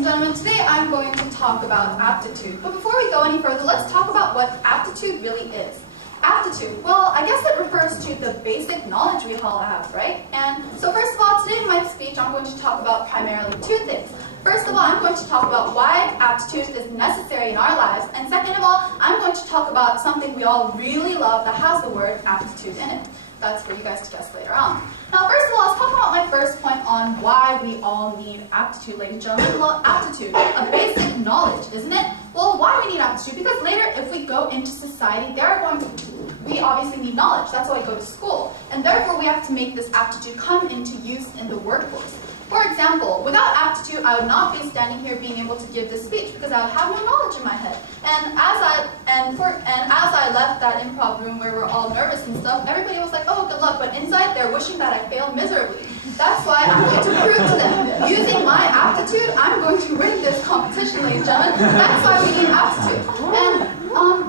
and gentlemen, today I'm going to talk about aptitude. But before we go any further, let's talk about what aptitude really is. Aptitude, well, I guess it refers to the basic knowledge we all have, right? And so first of all, today in my speech, I'm going to talk about primarily two things. First of all, I'm going to talk about why aptitude is necessary in our lives. And second of all, I'm going to talk about something we all really love that has the word aptitude in it. That's for you guys to guess later on. Now, first of all, let's talk about my first point on why we all need aptitude, ladies and gentlemen. Well, aptitude, a basic knowledge, isn't it? Well, why we need aptitude? Because later, if we go into society, we obviously need knowledge. That's why we go to school. And therefore, we have to make this aptitude come into use in the workforce. For example, without aptitude, I would not be standing here being able to give this speech because I would have no knowledge in my head. And as I left that improv room where we're all nervous and stuff, everybody was like, "Oh, good luck," but inside they're wishing that I failed miserably. That's why I'm going to prove to them, using my aptitude, I'm going to win this competition, ladies and gentlemen. That's why we need aptitude. And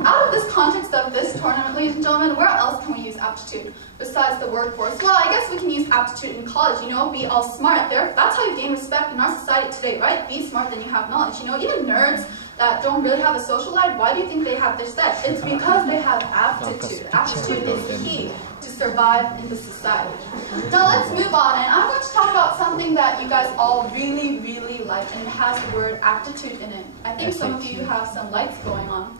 out of this context of this tournament, ladies and gentlemen, where else can we use aptitude besides the workforce? Well, I guess we can use aptitude in college, be all smart there. That's how you gain respect in our society today, right? Be smart, then you have knowledge. Even nerds that don't really have a social life, why do you think they have their set? It's because they have aptitude. Aptitude is key to survive in the society. Now let's move on, and I'm going to talk about something that you guys all really, really like, and it has the word aptitude in it. I think some of you have some lights going on.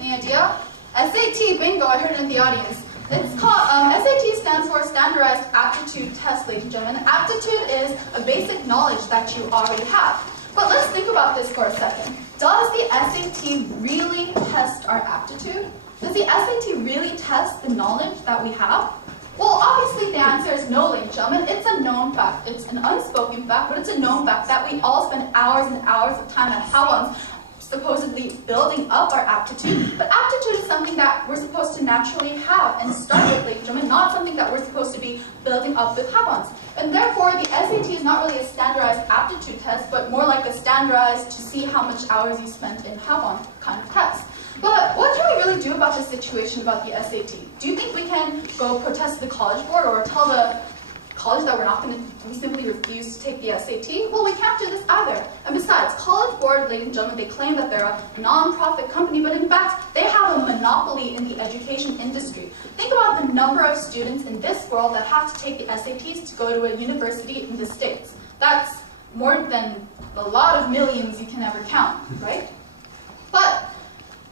Any idea? SAT, bingo, I heard it in the audience. It's called, SAT stands for Standardized Aptitude Test, ladies and gentlemen. Aptitude is a basic knowledge that you already have. But let's think about this for a second. Does the SAT really test our aptitude? Does the SAT really test the knowledge that we have? Well, obviously the answer is no, ladies and gentlemen. It's a known fact. It's an unspoken fact, but it's a known fact that we all spend hours and hours of time at Howans supposedly building up our aptitude. But aptitude is something that we're supposed to naturally have and start with, ladies and gentlemen, not something that we're supposed to be building up with Howans. And therefore, the SAT is not really a standardized aptitude test, but more like a standardized to see how much hours you spent in Howan kind of test. But what can we really do about this situation about the SAT? Do you think we can go protest the college board or tell the college that we simply refuse to take the SAT? Well, we can't do this either. And besides, College Board, ladies and gentlemen, they claim that they're a non-profit company, but in fact, they have a monopoly in the education industry. Think about the number of students in this world that have to take the SATs to go to a university in the States. That's more than a lot of millions you can ever count, right? But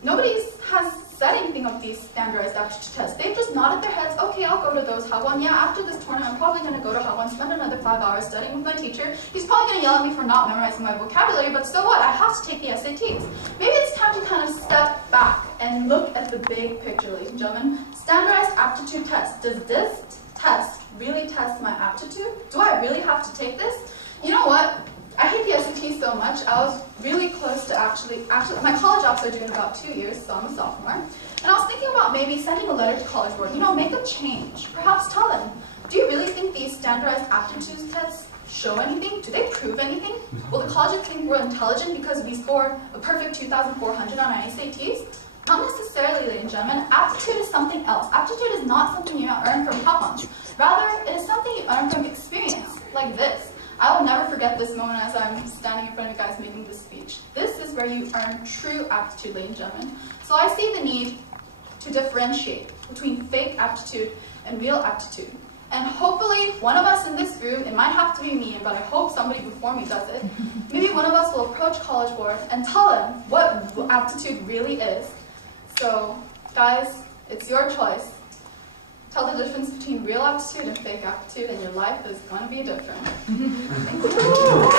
nobody has said anything of these standardized aptitude tests. They've just nodded their heads, okay, I'll go to those Howon. Yeah, after this tournament, I'm probably going to go to Howon, spend another 5 hours studying with my teacher. He's probably going to yell at me for not memorizing my vocabulary, but so what? I have to take the SATs. Maybe it's time to kind of step back and look at the big picture, ladies and gentlemen. Standardized aptitude test. Does this test really test my aptitude? Do I really have to take this? You know what? I hate the SAT so much. I was really close to actually, my college ops are due in about 2 years, so I'm a sophomore. And I was thinking about maybe sending a letter to College Board, make a change. Perhaps tell them, do you really think these standardized aptitude tests show anything? Do they prove anything? Will the colleges think we're intelligent because we score a perfect 2,400 on our SATs? Not necessarily, ladies and gentlemen. Aptitude is something else. Aptitude is not something you earn from Howons. Rather, it is something you earn from experience, like this. I will never forget this moment as I'm standing in front of you guys making this speech. This is where you earn true aptitude, ladies and gentlemen. So I see the need to differentiate between fake aptitude and real aptitude. And hopefully, one of us in this group, it might have to be me, but I hope somebody before me does it, maybe one of us will approach College Board and tell them what aptitude really is. So, guys, it's your choice. Tell the difference between real aptitude and fake aptitude, and your life is going to be different. Thank you.